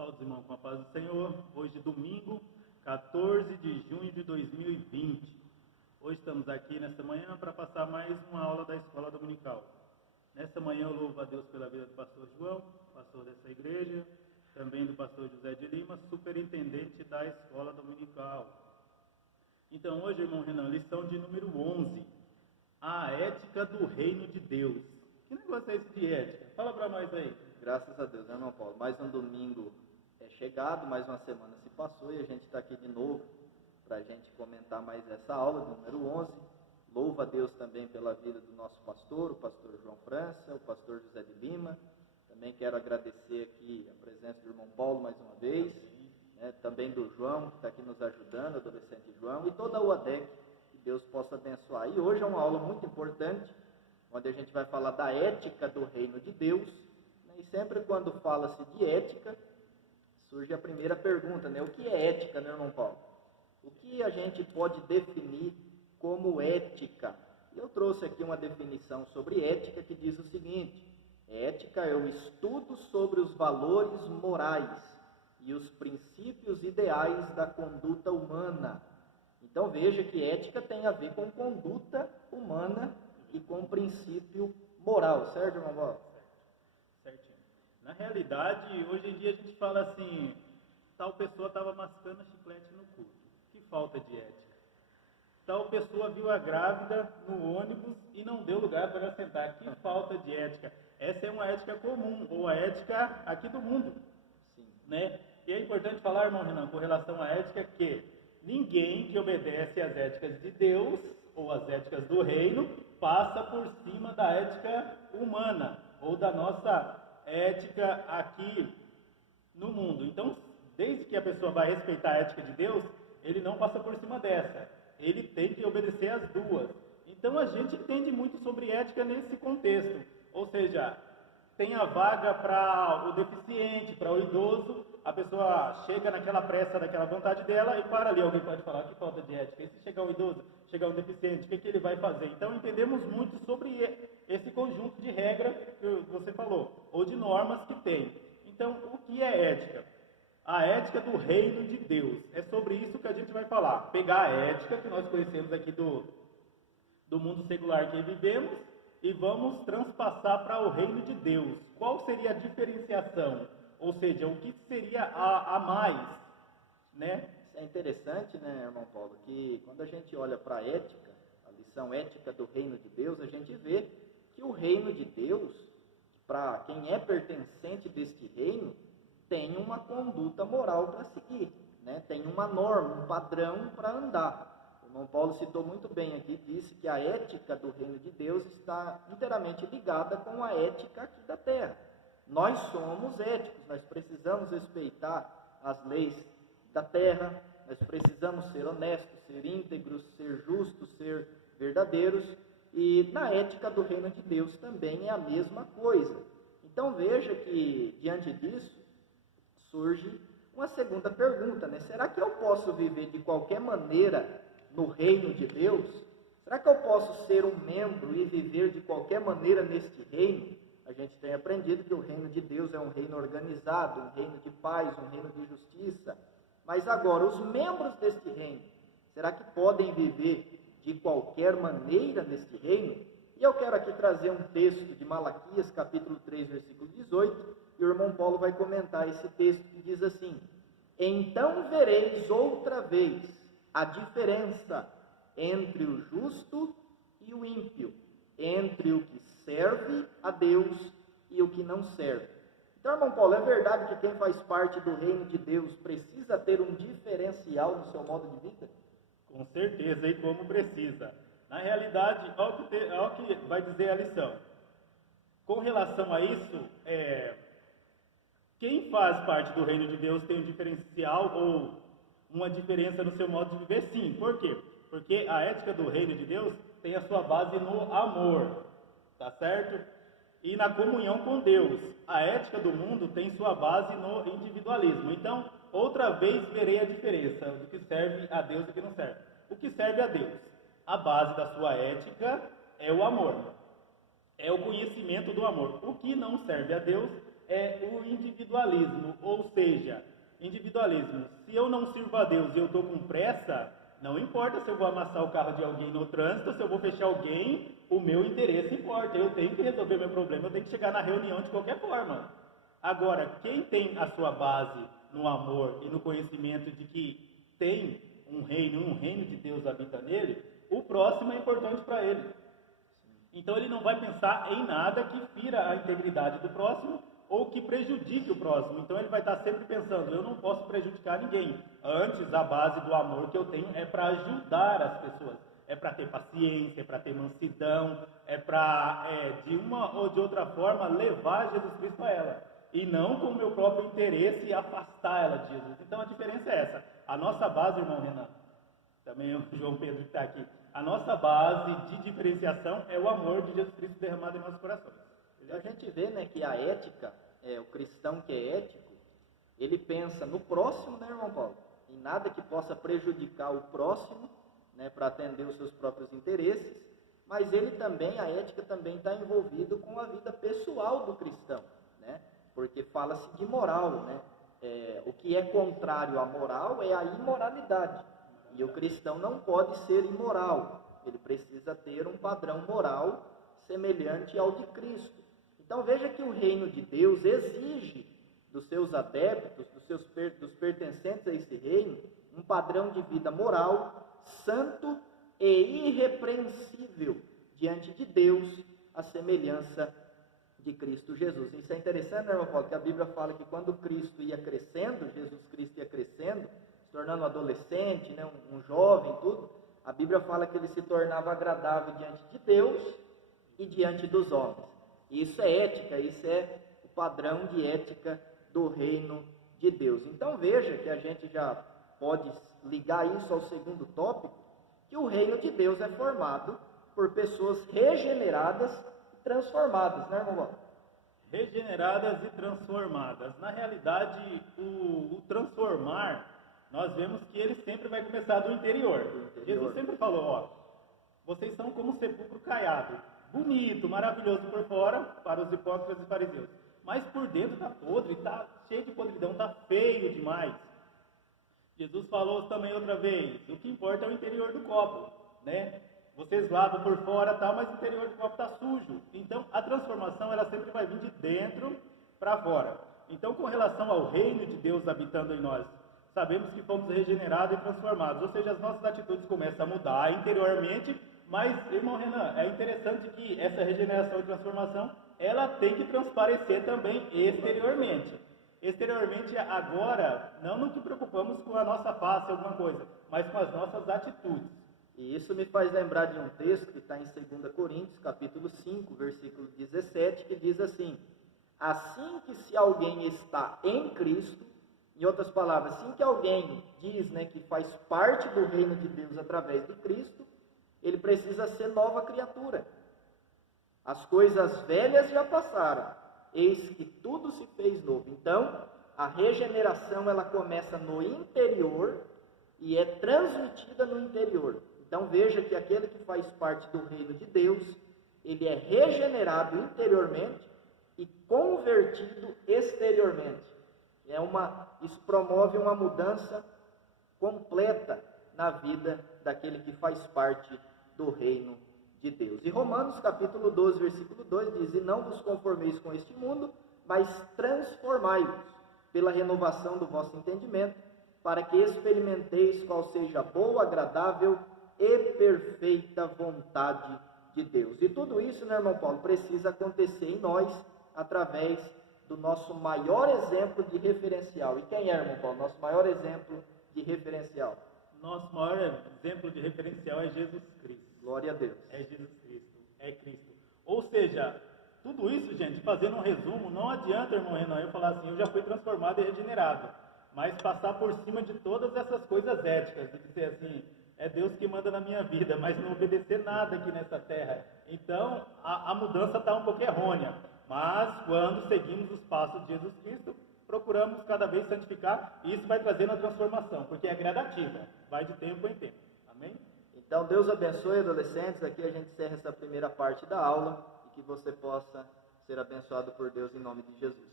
Saúde, irmão, com a paz do Senhor. Hoje, domingo, 14 de junho de 2020. Hoje estamos aqui nesta manhã para passar mais uma aula da Escola Dominical. Nessa manhã eu louvo a Deus pela vida do pastor João, pastor dessa igreja, também do pastor José de Lima, superintendente da Escola Dominical. Então hoje, irmão Renan, lição de número 11, a ética do reino de Deus. Que negócio é esse de ética? Fala para nós aí. Graças a Deus, né, irmão Paulo? Mais um domingo é chegado, mais uma semana se passou e a gente está aqui de novo para a gente comentar mais essa aula, número 11. Louvo a Deus também pela vida do nosso pastor, o pastor João França, o pastor José de Lima. Também quero agradecer aqui a presença do irmão Paulo mais uma vez, né, também do João, que está aqui nos ajudando, adolescente João, e toda a UADEC, que Deus possa abençoar. E hoje é uma aula muito importante, onde a gente vai falar da ética do reino de Deus. E sempre quando fala-se de ética, surge a primeira pergunta, né? O que é ética, né, irmão Paulo? O que a gente pode definir como ética? Eu trouxe aqui uma definição sobre ética que diz o seguinte: ética é o estudo sobre os valores morais e os princípios ideais da conduta humana. Então veja que ética tem a ver com conduta humana e com princípio moral, certo, irmão Paulo? Certinho. Na realidade, hoje em dia a gente fala assim, tal pessoa estava mascando chiclete no culto. Que falta de ética. Tal pessoa viu a grávida no ônibus e não deu lugar para ela sentar. Que falta de ética. Essa é uma ética comum, ou a ética aqui do mundo. Sim. Né? E é importante falar, irmão Renan, com relação à ética, que ninguém que obedece às éticas de Deus, ou às éticas do reino, passa por cima da ética humana, ou da nossa ética aqui no mundo. Então, desde que a pessoa vai respeitar a ética de Deus, ele não passa por cima dessa. Ele tem que obedecer às duas. Então, a gente entende muito sobre ética nesse contexto. Ou seja, tem a vaga para o deficiente, para o idoso, a pessoa chega naquela pressa, naquela vontade dela e para ali. Alguém pode falar que falta de ética. E se chegar um idoso, chegar um deficiente, o que ele vai fazer? Então, entendemos muito sobre esse conjunto de regras que você falou, ou de normas que tem. Então, o que é ética? A ética do reino de Deus. É sobre isso que a gente vai falar. Pegar a ética que nós conhecemos aqui do mundo secular que vivemos e vamos transpassar para o reino de Deus. Qual seria a diferenciação? Ou seja, o que seria a mais, né? Isso é interessante, né, irmão Paulo, que quando a gente olha para a ética, a lição ética do reino de Deus, a gente vê que o reino de Deus, para quem é pertencente deste reino, tem uma conduta moral para seguir, né? Tem uma norma, um padrão para andar. O irmão Paulo citou muito bem aqui, disse que a ética do reino de Deus está inteiramente ligada com a ética aqui da terra. Nós somos éticos, nós precisamos respeitar as leis da terra, nós precisamos ser honestos, ser íntegros, ser justos, ser verdadeiros, e na ética do reino de Deus também é a mesma coisa. Então veja que diante disso surge uma segunda pergunta, né? Será que eu posso viver de qualquer maneira no reino de Deus? Será que eu posso ser um membro e viver de qualquer maneira neste reino? A gente tem aprendido que o reino de Deus é um reino organizado, um reino de paz, um reino de justiça. Mas agora, os membros deste reino, será que podem viver de qualquer maneira neste reino? E eu quero aqui trazer um texto de Malaquias, capítulo 3, versículo 18, e o irmão Paulo vai comentar esse texto que diz assim: então vereis outra vez a diferença entre o justo e o ímpio, entre o que serve a Deus e o que não serve. Então, irmão Paulo, é verdade que quem faz parte do reino de Deus precisa ter um diferencial no seu modo de vida? Com certeza, e como precisa. Na realidade, olha o que vai dizer a lição. Com relação a isso, quem faz parte do reino de Deus tem um diferencial ou uma diferença no seu modo de viver? Sim. Por quê? Porque a ética do reino de Deus tem a sua base no amor, tá certo? E na comunhão com Deus. A ética do mundo tem sua base no individualismo. Então, outra vez verei a diferença do que serve a Deus e o que não serve. O que serve a Deus? A base da sua ética é o amor. É o conhecimento do amor. O que não serve a Deus é o individualismo, ou seja, individualismo. Se eu não sirvo a Deus e eu estou com pressa, não importa se eu vou amassar o carro de alguém no trânsito, se eu vou fechar alguém, o meu interesse importa. Eu tenho que resolver meu problema, eu tenho que chegar na reunião de qualquer forma. Agora, quem tem a sua base no amor e no conhecimento de que tem um reino de Deus habita nele, o próximo é importante para ele. Então ele não vai pensar em nada que fira a integridade do próximo ou que prejudique o próximo. Então ele vai estar sempre pensando, eu não posso prejudicar ninguém. Antes, a base do amor que eu tenho é para ajudar as pessoas. É para ter paciência, é para ter mansidão, é para, de uma ou de outra forma, levar Jesus Cristo a ela. E não com o meu próprio interesse afastar ela de Jesus. Então a diferença é essa. A nossa base, irmão Renan, também o João Pedro que está aqui, a nossa base de diferenciação é o amor de Jesus Cristo derramado em nossos corações. A gente vê, né, que a ética, o cristão que é ético, ele pensa no próximo, né, irmão Paulo? Em nada que possa prejudicar o próximo, né, para atender os seus próprios interesses, mas ele também, a ética também está envolvido com a vida pessoal do cristão, né? Porque fala-se de moral, né? O que é contrário à moral é a imoralidade. E o cristão não pode ser imoral. Ele precisa ter um padrão moral semelhante ao de Cristo. Então veja que o reino de Deus exige dos seus adeptos, dos pertencentes a esse reino, um padrão de vida moral, santo e irrepreensível diante de Deus, a semelhança de Cristo Jesus. Isso é interessante, né, irmão Paulo? Que a Bíblia fala que quando Cristo ia crescendo, Jesus Cristo ia crescendo, se tornando um adolescente, né, um jovem, tudo, a Bíblia fala que ele se tornava agradável diante de Deus e diante dos homens. Isso é ética, isso é o padrão de ética do reino de Deus. Então veja que a gente já pode ligar isso ao segundo tópico, que o reino de Deus é formado por pessoas regeneradas e transformadas, né, irmão? Regeneradas e transformadas. Na realidade, o transformar, nós vemos que ele sempre vai começar do interior. Jesus sempre falou, ó, vocês são como um sepulcro caiado, bonito, maravilhoso por fora, para os hipócritas e fariseus, mas por dentro está podre, está cheio de podridão, está feio demais. Jesus falou também outra vez, o que importa é o interior do copo, né? Vocês lavam por fora, tá, mas o interior do copo está sujo. Então, a transformação ela sempre vai vir de dentro para fora. Então, com relação ao reino de Deus habitando em nós, sabemos que fomos regenerados e transformados, ou seja, as nossas atitudes começam a mudar interiormente, mas, irmão Renan, é interessante que essa regeneração e transformação, ela tem que transparecer também exteriormente. Exteriormente, agora, não nos preocupamos com a nossa face, alguma coisa, mas com as nossas atitudes. E isso me faz lembrar de um texto que está em 2 Coríntios, capítulo 5, versículo 17, que diz assim: assim que se alguém está em Cristo, em outras palavras, assim que alguém diz, né, que faz parte do reino de Deus através de Cristo, ele precisa ser nova criatura. As coisas velhas já passaram, eis que tudo se fez novo. Então, a regeneração ela começa no interior e é transmitida no interior. Então veja que aquele que faz parte do reino de Deus, ele é regenerado interiormente e convertido exteriormente. Isso promove uma mudança completa na vida daquele que faz parte do reino de Deus. E Romanos capítulo 12, versículo 2 diz: e não vos conformeis com este mundo, mas transformai-vos pela renovação do vosso entendimento, para que experimenteis qual seja a boa, agradável e perfeita vontade de Deus. E tudo isso, né, irmão Paulo, precisa acontecer em nós através do nosso maior exemplo de referencial. E quem é, irmão Paulo, nosso maior exemplo de referencial? Nosso maior exemplo de referencial é Jesus Cristo. Glória a Deus. É Jesus Cristo, é Cristo. Ou seja, tudo isso, gente, fazendo um resumo, não adianta, irmão Renan, eu falar assim, eu já fui transformado e regenerado, mas passar por cima de todas essas coisas éticas, de dizer assim, é Deus que manda na minha vida, mas não obedecer nada aqui nessa terra. Então, a mudança está um pouco errônea, mas quando seguimos os passos de Jesus Cristo, procuramos cada vez santificar, e isso vai trazendo a transformação, porque é gradativa, vai de tempo em tempo. Amém? Então, Deus abençoe, adolescentes. Aqui a gente encerra essa primeira parte da aula e que você possa ser abençoado por Deus em nome de Jesus.